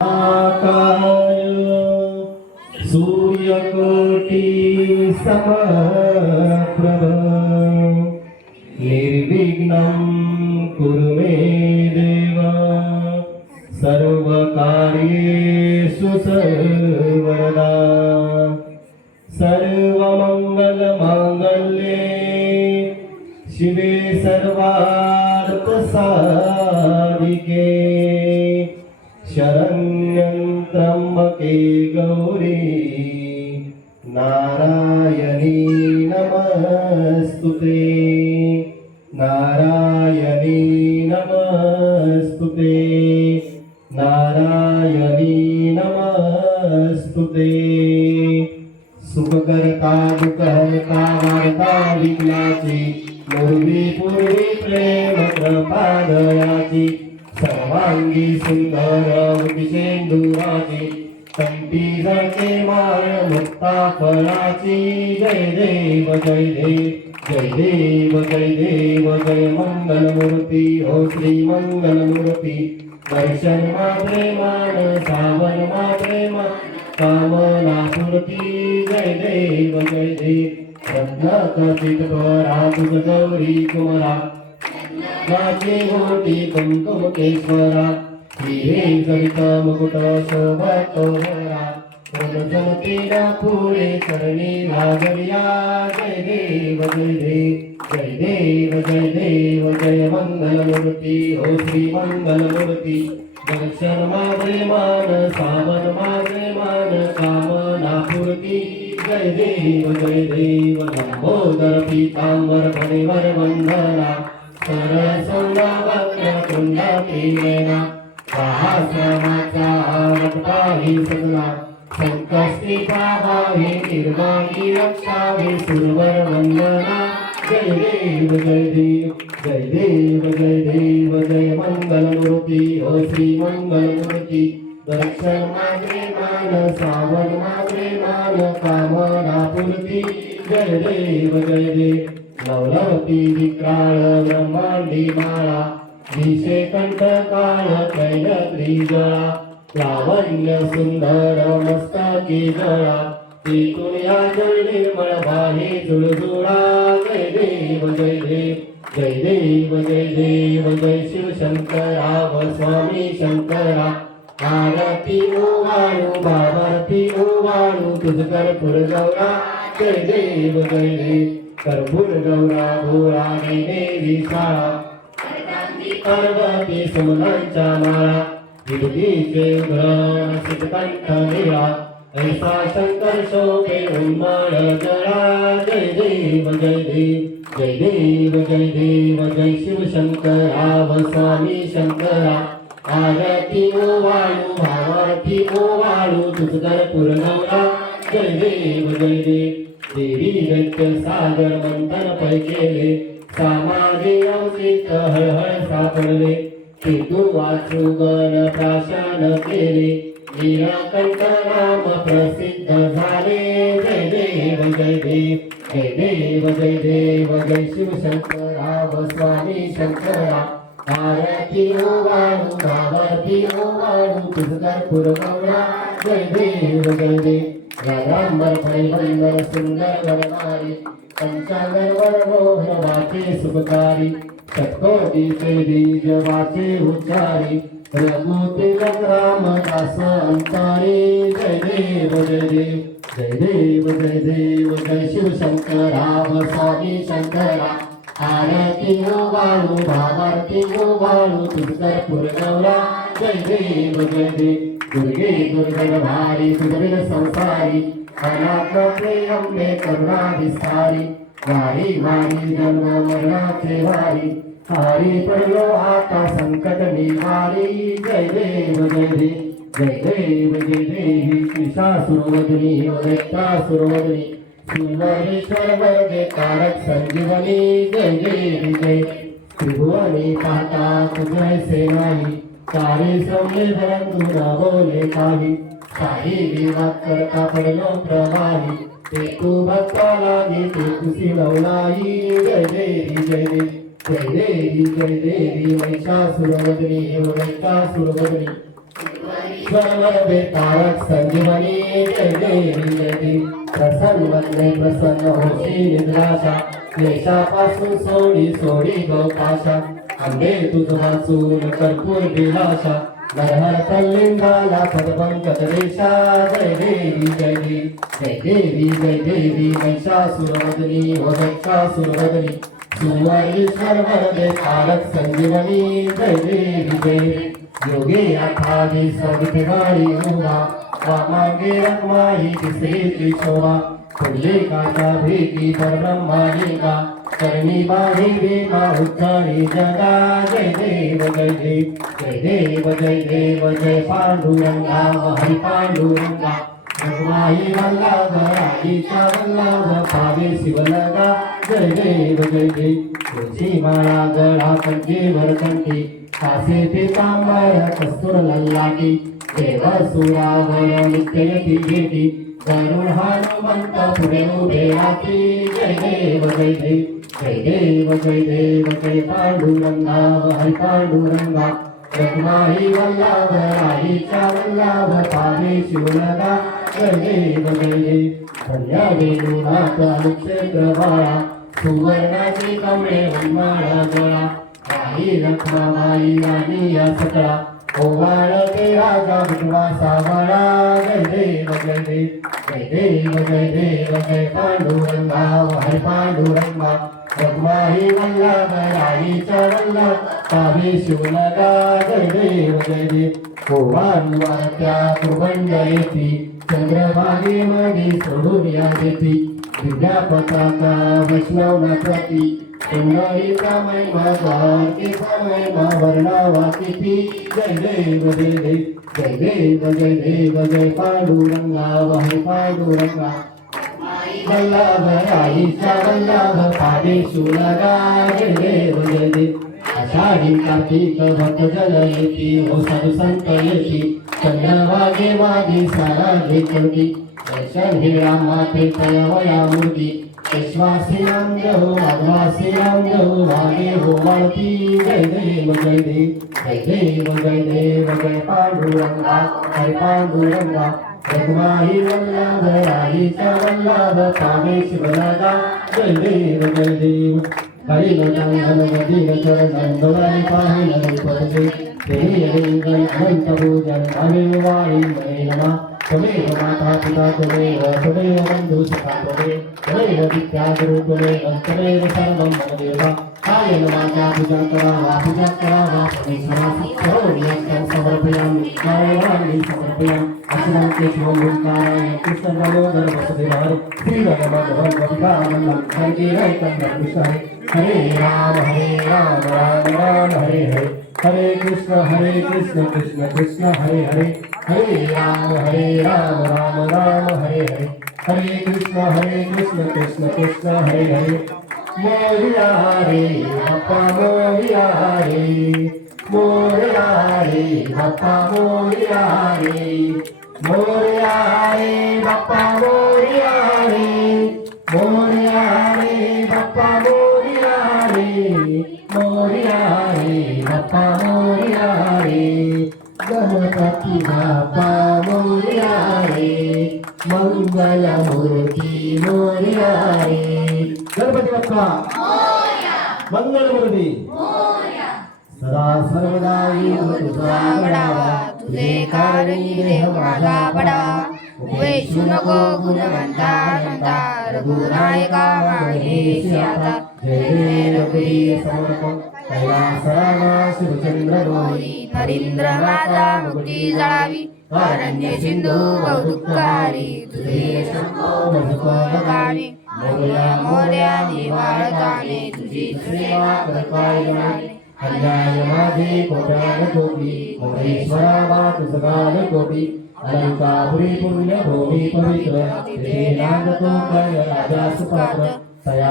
आकाय सूर्यकोटि समप्रभ निर्विघ्नं कुरु मे देव सर्वकार्येषु सर्वदा सर्वमङ्गलमाङ्गल्ये शिवे सर्वार्थसाधिके शरण्यं नारायणी नमस्तु ते। नारायणी नमस्तु ते। नारायणी नमस्तु ते। सुखकर्ता दुःखहर्ता वार्ता विघ्नाची पूर्वी पूर्वी प्रेम प्रपादयाची सर्वांगी सुंदर मुखिशेंदुराची संपी जाते माळ मुक्ता फळाची? जय देव जय देव जय देव जय देव जय मंगलमूर्ती हो श्री मंगलमूर्ती. दर्शन मात्रे मान सावन मात्रे मान कामना सुरती जय देव जय देव. रत्नाकचित परा तुझ गौरी कुमरा. माझी मोठी हिरे मुकुट शोभतो जनतेला पुढे करणी लागल्या जय देव जय देव जय देव जय देव जय मंगल मूर्ती हो श्री मंगल मूर्ती दर्शन माझे मान सामन माझे मान कामना पूर्ती जय देव जय देव लंबोदर पीतांबर फणीवर वंदना सरसंगा वक्र कुंडा कुंड केलेला सहाश्रमाचा आवडताही सगळा संकष्टी पाहावे निर्माणी रक्षावे सुरवर वंदना जय देव जय देव जय देव जय देव जय मंगलमूर्ती ओ श्री मंगलमूर्ती दर्शन मागे मान सावन मागे मान कामना पूर्ती जय देव जय देव नवलवती विक्राळ ब्रह्मांडी माळा दिशे कंठ काळ कैल त्रिजळा लावण्य सुंदर मस्तकी जळा तिथून या जळ निर्मळ बाहे जुळजुळा जय देव जय देव जय देव जय देव जय शिव शंकरा व स्वामी शंकरा आरती ओवाळू बाबारती ओवाळू तुझ कर्पूर गौरा जय देव जय देव कर्पूर गौरा भोळा देवी साळा पार्वती सुमनांच्या माळा विभूतीचे उघड सिद्धकंठ निळा ऐसा शंकर शोभे उन्माळ जळा जय देव जय देव जय देव जय देव जय शिव शंकरा व शंकरा आरती ओ ओवाळू भावारती वाळू तुझकर पूर्णवरा जय देव जय देव देवी दैत्य सागर मंथन पै केले सामाजे अवचित हळहळ सापडले. केतू वाचू गण प्राशन केले. निराकंठ नाम प्रसिद्ध झाले. जय देव जय देव जय देव जय देव जय शिव शंकरा स्वामी शंकरा आरती ओ ओवाळू भावारती ओवाळू तुझकर पुरवणा जय देव जय देव. रागांबर फळीबंदर सुंदर वरवारी पंचांगर वरमोहन वाचे सुखकारी शतकोटीचे बीज वाचे उच्चारी रघुते रामदास अंतारी जय देव जय देव जय देव जय देव जय शिव शंकरा व स्वामी शंकरा आरती ओवाळू भावारती ओवाळू तुझकर पुरगवला जय देव जय देव दुर्गे दुर्गण भारी तुझविन संसारी अनाथ प्रियंबे करुणा विस्तारी वारी वारी जन्म मरणाचे वारी हारी पडलो आता संकट निवारी जय देव जय देव जय देव जय देवी श्रीशासुरवदनी दैत्यासुरवदनी श्रीमहेश्वर वरदे कारक संजीवनी जय देवी जय त्रिभुवनी पाता तुझे सेनाई सारे सौम्य धरंतु न बोले काही काही विवाद करता पडलो प्रवाही. ते तू भक्ता लागे ते तुसी नवलाई जय देवी जय देवी. जय देवी जय देवी. महिषासुरवदनी महिषासुरवदनी ईश्वर वरदे तारक संजीवनी. जय देवी जय देवी. प्रसन्न वंदे प्रसन्न होशी निद्राशा. देशापासून सोडी सोडी गोपाशा. अंबे तुझ वाचून कर्पूर विलाशा नरहर तल्लिंगाला पदपंकज रेषा. जय देवी जय देवी. जय देवी जय देवी. महिषासुरवदनी वदक्षासुरवदनी सुवरीश्वर वरदे तारक संजीवनी. जय देवी जय देवी. योगे अथादी सवितवाणी उमा. वामांगे रखमाही तिसरी त्रिशोभा पुढले काचा भेटी परब्रह्मालिका करणी बाही भीमा उच्चारी जगा. जय देव जय देव जय देव जय देव जय पांडुरंगा. हरी पांडुरंगा. रघुमाई वल्लभ आईचा वल्लभ पावे शिवलगा. जय देव जय देव. तुझी माळा गळा कंठीवर कंठी कासे पितांबर कस्तुर लल्लाटी. देव सुरावर नित्य यती करुण हनुमंत पुढे उभे राहती. जय देव जय देव. जय देव जय देव जय पांडुरंगा हरी पांडुरंगा. रघुमाई वल्लभ राईचा वल्लभ पावे शिवलगा जय देव जय देव. कन्या वेणुनाथ अनुक्षेत्र बाळा. सुवर्णाची कमळे उन्माळा गळा आई रखमाई राणी या सकळा. ओवाळ ते राजा विठवा सावळा जय देव जय देव. जय देव जय देव जय पांडुरंगा हरी पांडुरंगा. रघुमाई वल्लभ राईच्या वल्लभ पावे शिवलगा जय देव जय देव ओवाळी वारत्या कुर्बंड येती चंद्रभागे मध्ये सोडून या देती दिव्या पताका वैष्णव प्रती पुंडलिका महिमा गार्गिका महिमा वर्णावा किती. जय देव जय देव जय देव जय देव जय पांडुरंगा हरी पांडुरंगा. वल्लभ आईचा वल्लभ पादे सुलगा जय देव जय देव आषाढी कार्तिक भक्त जल येती हो साधू संत येती चंद्रवागे वागे सारा घेतली दर्शन हे रामाते तयवया मूर्ती. विश्वासी राम देव माधवासी राम देव वागे हो वाळती जय देव जय देव जय देव जय देव जय पांडुरंगा हरी पांडुरंगा. रघुमाई वल्लभ राईचा वल्लभ पावे शिवलगा जय देव जय देव हरि नंदन नदीन चरण डोळ्याने पाहिलं पदसे ते लिंगन अनंत भूजन अमेव वाणी मये नमा त्वमेव माता पिता त्वमेव त्वमेव बन्धु सखा त्वमेव त्वमेव विद्या गुरु त्वमेव त्वमेव सर्वं मम देवा काय नमाच्या पूजा करावा पूजा करावा परमेश्वरा सर्वोनियंतं समर्पयामि नारायणानि समर्पयामि अस्मन् केशवोङ्काराय कृष्ण दामोदर वसुदेवाय श्रीरघुवंशं गोपिकानन्दं संकीर्तनं कृष्ण हरे राम हरे राम राम राम हरे हरे हरे कृष्ण हरे कृष्ण कृष्ण कृष्ण हरे हरे हरे राम हरे राम राम राम हरे हरे। हरे कृष्ण हरे कृष्ण कृष्ण कृष्ण हरे हरे। मोरिया हरे बाप्पा मोरिया हरे मोरिया हरे बाप्पा मोरिया हरे मोरिया हरे बापा मोरिया हरे मोरिया हरे बापा मोरिया हरे मोरिया मोरिया रे गणपती बाप्पा मोरिया रे मंगल मूर्ती रे गणपती बाप्पा मंगल मूर्ती सदा सर्वदा तुझा बडावा तुझे कारणी देह माझा नको गुणवंता नंता रघुनायका मागेशी आता जय रघुवीर रामा शिवचंद्र माझा मुक्ती जळावी अरण्य सिंधू बहुदुःखारी तुझे शंभो गाणे मोर्या मोर्या निवाळ गाणे तुझी सेवा अन्याय माझे कोट्यान कोटी मोरेश्वरा कोटी अलंकापुरी पुण्य भूमी पवित्र। तिथे काय राजा सुपात्र। तया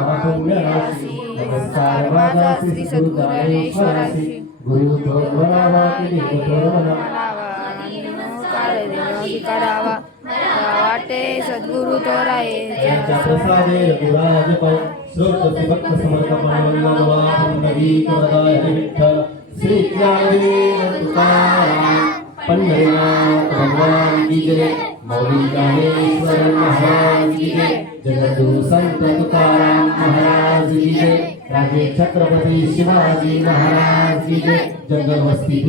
महापुण्य राशी नमस्कार माझा श्री गुरु गणेश्वराशी गुरु थोर म्हणावा की थोर म्हणा करावा वाटे सद्गुरु तोराये यांच्या प्रसादे रघुराज पाव श्रोत भक्त समर्पण नवी करदाय हरी विठ्ठल श्री ज्ञानदेव तुकाराम पंढरीनाथ भगवान की जय मौली ज्ञानेश्वर महाराज की जय जगद्गुरु संत तुकाराम महाराज की जय राजे छत्रपती शिवाजी महाराज की जय जंगल वस्ती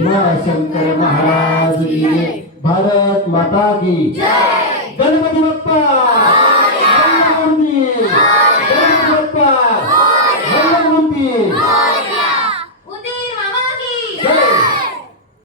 शंकर महाराज की जय भारत माता की जय। गणपती